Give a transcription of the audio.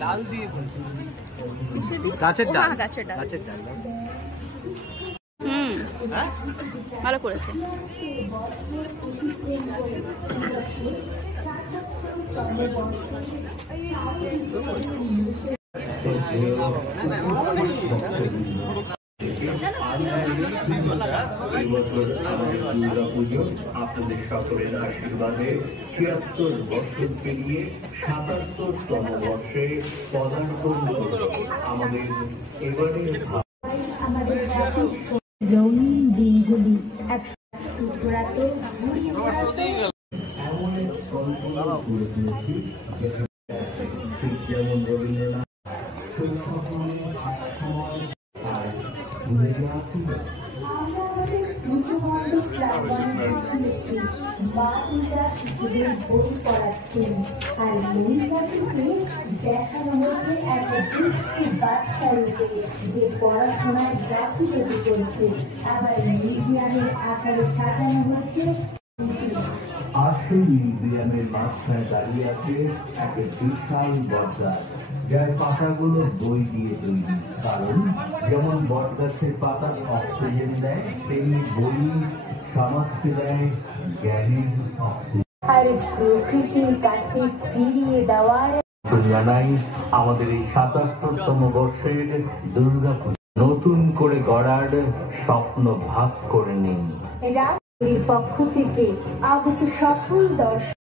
ডাল দিয়ে গাছের ডাল, গাছের ডাল। গাছের ডাল। ভালো করেছে। আপনাদের সকলের আশীর্বাদে ৭৬ বছর পেরিয়ে ৭৭তম বর্ষে পদার্পণ করল আমাদের এবারের রঙিন দিনগুলি এমন এক কল্পনা গড়ে তুলেছি ঠিক যেমন রবীন্দ্রনাথ বই পড়াচ্ছেন আর মহিলাটিকে দেখানো হচ্ছে এক দুষ্টি বাচ্চা রূপে যে পড়াশোনায় গাফিলতি করছে। আবার মিউজিয়ামের আকারে সাজানো হচ্ছে। আসল মিউজিয়ামের মাঝখানে দাঁড়িয়ে আছে এক বিশাল বটগাছ, যার পাতাগুলো বই দিয়ে তৈরি। কারণ যেমন বটগাছের পাতা অক্সিজেন দেয়, তেমনি বই সমাজকে দেয় জ্ঞানের অক্সিজেন। আর প্রকৃতির কাছে ফিরিয়ে দেওয়ার জানাই আমাদের এই ৭৭তম বর্ষের দুর্গাপূজা নতুন করে গড়ার স্বপ্ন ভাগ করে নিন। রাজনীতির পক্ষ থেকে আগত সফল দর্শক